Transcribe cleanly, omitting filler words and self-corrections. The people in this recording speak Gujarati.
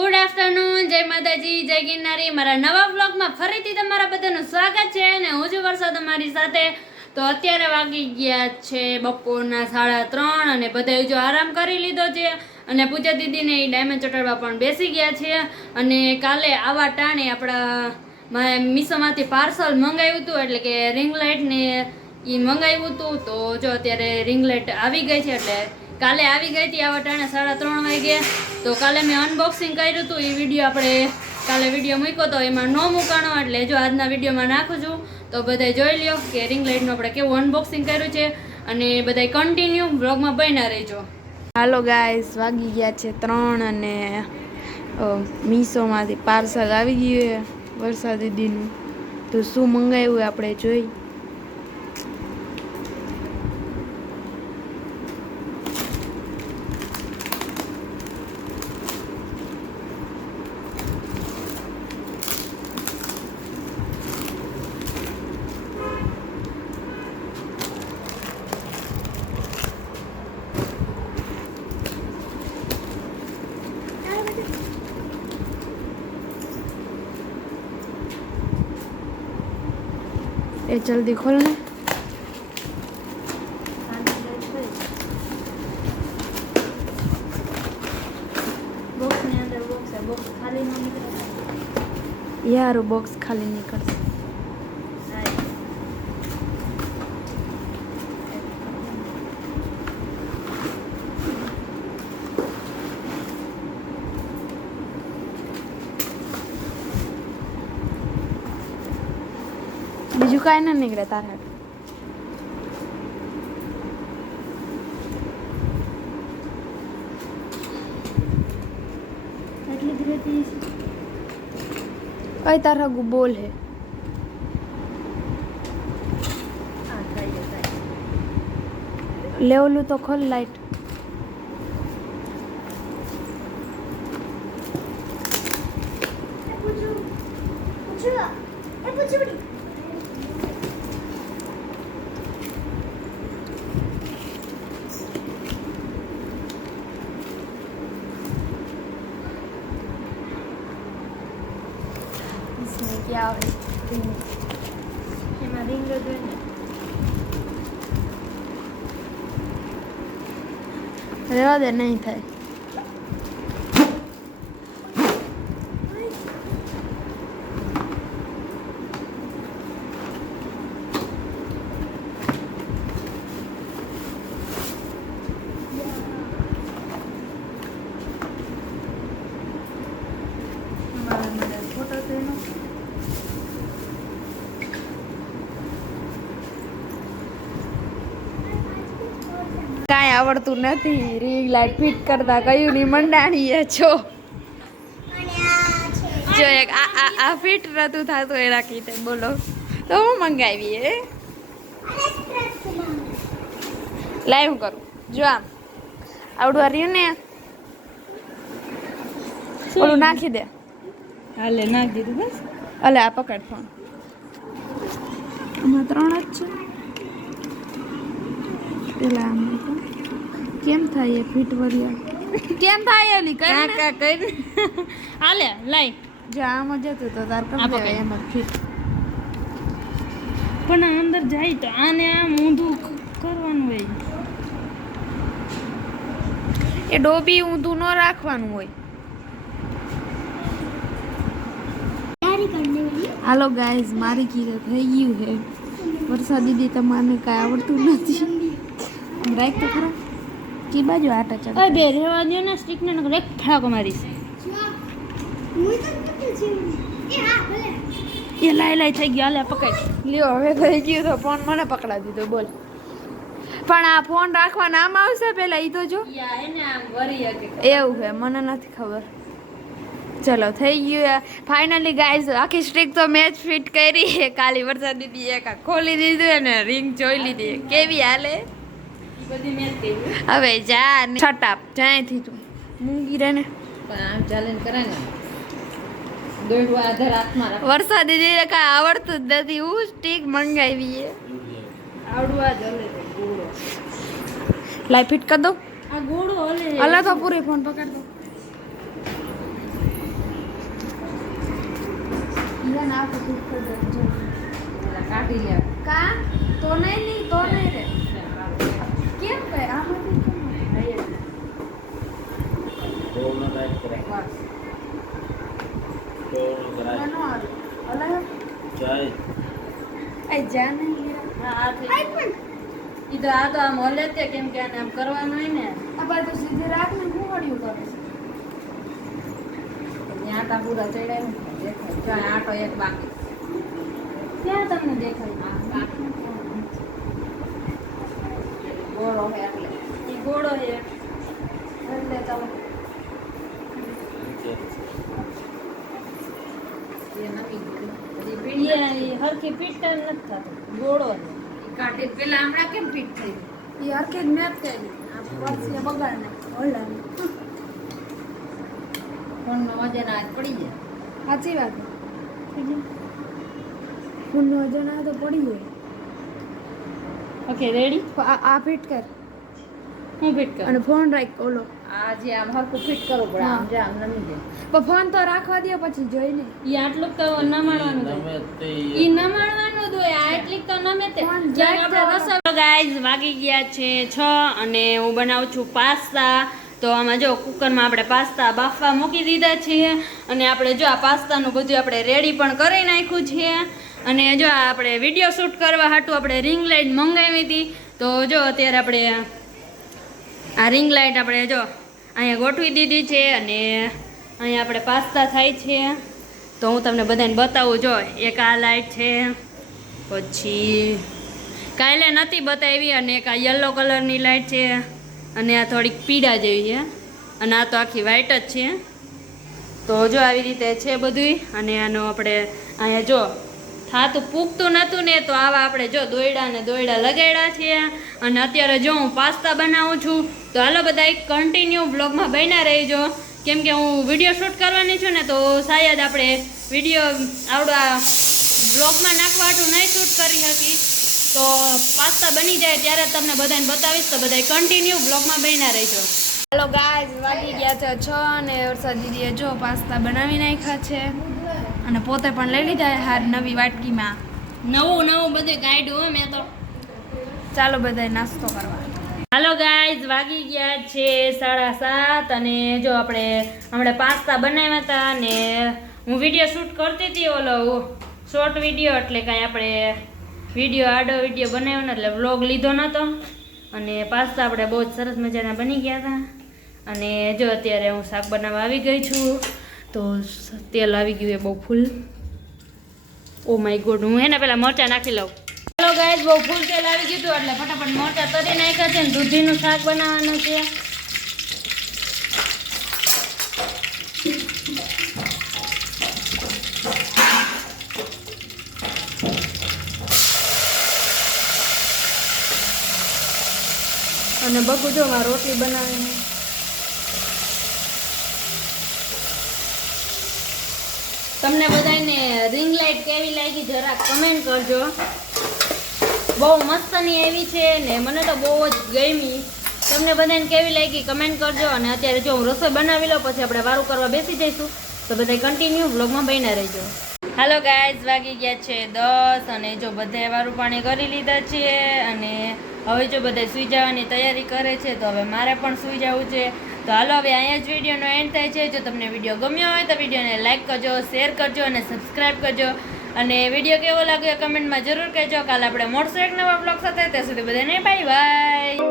ગુડ આફ્ટરનૂન, જય માતાજી, જય ગિરનારી. મારા નવા વ્લોગમાં ફરીથી તમારા બધાનું સ્વાગત છે અને હું છું વર્ષા તમારી સાથે. તો અત્યારે વાગી ગયા છે બપોરના 3:30 અને બધાએ જો આરામ કરી લીધો છે અને પૂજા દીદીને એ ડાયમંડ ચોટાડવા પણ બેસી ગયા છે. અને કાલે આવા ટાણે આપણા મીશોમાંથી પાર્સલ મંગાવ્યું હતું, એટલે કે રિંગ લાઇટ ને એ મંગાવ્યું હતું. તો જો અત્યારે રિંગ લાઇટ આવી ગઈ છે, એટલે કાલે આવી ગઈ હતી આવા ટાણે 3:30 વાગે. તો કાલે મેં અનબોક્સિંગ કર્યું હતું, એ વિડીયો આપણે કાલે વિડીયો મૂક્યો તો એમાં ન મૂકાણો, એટલે જો આજના વિડીયોમાં નાખું છું. તો બધાય જોઈ લ્યો કે રિંગ લાઇટનું આપણે કેવું અનબોક્સિંગ કર્યું છે અને બધાય કન્ટિન્યુ બ્લોગમાં બન્યા રહેજો. હાલો ગાઈસ, વાગી ગયા છે 3 અને મીશોમાંથી પાર્સલ આવી ગયું વર્ષા દીદીનું. તો શું મંગાવ્યું આપણે જોઈ. એ જલ્દી ખોલ ને. બોક્સની અંદર બોક્સ છે, બોક્સ ખાલી ન નીકળે યાર બોક્સ ખાલી નીકળશે. બીજું કાંઈ ના નીકળે તારા. એટલી જ રહેતી કઈ તારા ગુ બોલ હે. લેવલું તો ખોલ લાઈટ. क्या એમાં રિંગ જ હોય ને. રહેવા દે, નહીં થાય. ફોટો તો એનો કાંઈ આવડતું નથી. રિંગ લાઈટ ફિટ કરતા કયું ની મંડાણીએ છો. જો એક આ ફિટ નતું થતું એના કીધે બોલો તો હું મંગાવીએ. લાઈવ કરું જો આમ આવડું આ રહ્યું ને, ઓલું નાખી દે. હાલે નાખ દીધું બસ. અલે આ પકડ ફોન. આમાં 3 જ છે. પેલા આમાં કેમ થાય એ ફિટ વરિયા કેમ થાય એલી કઈ કાકા કઈ હાલે લાઈ જો આમાં જતું તો તાર આ કમ પકડ. એમાં ફિટ. પણ આ અંદર જાય તો આને આમ ઊંધું કરવાનું હોય. એ ડોબી ઊંધું ન રાખવાનું હોય. હાલો ગાઈઝ, મારી કીધે થઈ ગયું છે. વર્ષા દીદી તમારે કાંઈ આવડતું નથી. રાખ તો ખરા કી બાજુ આટા ચડ. ઓય બે રેવા દો ને, સ્ટિક ને એક ફાકો મારીશ. એ લાઈ થઈ ગયો. હાલે પકડ. લ્યો હવે થઈ ગયું તો ફોન મને પકડા દીધો. બોલ પણ આ ફોન રાખવા નામ આવશે પેલા ઈ તો જો. એને આમ વરી એવું છે, મને નથી ખબર. ચલો થઈ ગયું ફાઇનલી ગાઈઝ. આખી સ્ટ્રીક તો મેચ ફિટ કરી. કાલી વરસાદ દીદી એક ખોલી દીધું અને રિંગ જોઈ લીધી. કેવી હાલે બધી મેચ કરી. હવે જા ને છટાપ જ્યાંથી તું મૂંગી રહે ને. પણ આમ ચેલેન્જ કરે ને દોડવા આધાર હાથમાં રાખ. વરસાદ દીદી કાંઈ આવડતું જ નથી. હું સ્ટીક મંગાવી આવડવા જ હલે છે ગોળો. લાઈ ફિટ કર દો. આ ગોળો હલે. અલા તો પૂરી ફોન પકડ દો. ઈરા ના ફિટ કરી દે જો એટલે કાઢી લે કા તો નહીં રે કેમ કે આમાંથી કેમ કોનો લાઈક કરે કોનો કરાય નો આવે અલા જાય એ જાને ઈરા હા આ થઈ પણ ઈ તો આ તો આમ હલે તે કેમ કે આને આમ કરવાનું હોય ને આ બાજુ તો સીધી રાખ ને હું હળ્યું કરે છે ત્યાં તા પૂરા ચડાય ને દેખાય જો આટો એક બાકી ક્યાં તમને દેખાય ગોળો હે એટલે ઈ ગોળો હે એટલે તો એ નવી ગોળી પીડિયા ઈ હરખી ફિટ નથી થતો ગોળો હે ઈ કાઢી પેલા હમણાં કેમ ફિટ થઈ ઈ હરકે જ મેચ કરી આ વર્ષે બગાડ ને ઓલા ફોન નો વજન આજ પડી જાય સાચી વાત ફોનનો વજન આવે તો પડી જાય ઓકે રેડી આ ફિટ કર હું ફિટ કરું અને ફોન રાખ ઓલો આ જે આમ હરખું ફિટ કરવું પડે આમ જે આમ નમી જાય પણ ફોન તો રાખવા દે પછી જોઈને ઈ આટલું તો નમાડવાનું છે તમે તે ઈ નમાડવાનું જ હોય આ એટલી તો નમે તે કોણ જ્યારે જાય આપણે તો રસોઈ ગાઈઝ વાગી ગયા છે 6 અને હું બનાવું છું પાસ્તા તો આમાં જો કુકરમાં આપણે પાસ્તા બાફવા મૂકી દીધા છે અને આપણે જો આ પાસ્તાનું બધું આપણે રેડી પણ કરી નાખ્યું છે અને જો આ આપણે વિડીયો શૂટ કરવા હાટું આપણે રિંગ લાઇટ મંગાવી હતી તો જો અત્યારે આપણે આ રિંગ લાઇટ આપણે જો અહીંયા ગોઠવી દીધી છે અને અહીંયા આપણે પાસ્તા થાય છે તો હું તમને બધાને બતાવું જો એક આ લાઇટ છે પછી કાલે નથી બતાવી અને એક આ યલો કલરની લાઇટ છે અને આ થોડીક પીળા જેવી છે અને આ તો આખી વ્હાઈટ જ છે તો જો આવી રીતે છે બધું અને આનો આપણે અહીંયા જો થાતું પૂગતું નહોતું ને તો આવા આપણે જો દોયડા ને દોયડા લગાડ્યા છે અને અત્યારે જો હું પાસ્તા બનાવું છું તો હાલો બધા એક કન્ટિન્યુ બ્લોગમાં બન્યા રહેજો કેમ કે હું વિડીયો શૂટ કરવાની છું ને તો શાયદ આપણે વિડીયો આવડા બ્લોગમાં નાખવા હાટું નહીં શૂટ કરી શકી તો પાસ્તા બની જાય ત્યારે તમને બધાને બતાવીશ તો બધા કન્ટિન્યુ બ્લોગમાં બન્યા રહેજો હેલો ગાઈઝ વાગી ગયા છે 6 અને વરસાદ દીદીએ જો પાસ્તા બનાવી નાખ્યા છે અને પોતે પણ લઈ લીધા હાર નવી વાટકીમાં નવું નવું બધું ગાઈડ હોય મેં તો ચાલો બધાય નાસ્તો કરવા હાલો ગાઈઝ વાગી ગયા છે 7:30 અને જો આપણે હમણાં પાસ્તા બનાવ્યા હતા અને હું વિડીયો શૂટ કરતી હતી ઓલો શોર્ટ વિડીયો એટલે કાંઈ આપણે વિડીયો આડો વિડીયો બનાવ્યો ને એટલે વ્લોગ લીધો નહોતો અને પાસ્તા આપણે બહુ જ સરસ મજાના બની ગયા હતા અને જો અત્યારે હું શાક બનાવવા આવી ગઈ છું તો તેલ આવી ગયું એ બહુ ફૂલ ઓ માય ગોડ હું એને પહેલાં મરચાં નાખી લઉં ચાલો ગાઈઝ બહુ ફૂલ તેલ આવી ગયું હતું એટલે ફટાફટ મરચાં તરી નાખ્યા છે ને દૂધીનું શાક બનાવવાનું છે અને બગુ જો માં રોટલી બનાવીને તમને બધાને રિંગ લાઇટ કેવી લાગી જરા કમેન્ટ કરજો બહુ મસ્તની એવી છે ને મને તો બહુ જ ગમી તમને બધાને કેવી લાગી કમેન્ટ કરજો અને અત્યારે જો હું રસોઈ બનાવી લઉં પછી આપણે વારું કરવા બેસી જઈશું તો બધા કન્ટિન્યુ વ્લોગમાં બન્યા રહેજો હાલો ગાઈઝ વાગી ગયા છે 10 અને જો બધાએ વારું પાણી કરી લીધા છે અને હવે જો બધા સૂઈ જવાની તૈયારી કરે છે તો હવે મારે પણ સૂઈ જવું છે તો હાલો હવે અહીંયા જ વિડીયોનો એન્ડ થાય છે જો તમને વિડીયો ગમ્યો હોય તો વિડીયોને લાઇક કરજો શેર કરજો અને સબસ્ક્રાઈબ કરજો અને વિડીયો કેવો લાગ્યો કમેન્ટમાં જરૂર કહેજો કાલે આપણે મળશું એક નવા બ્લોગ સાથે ત્યાં સુધી બધાને બાય બાય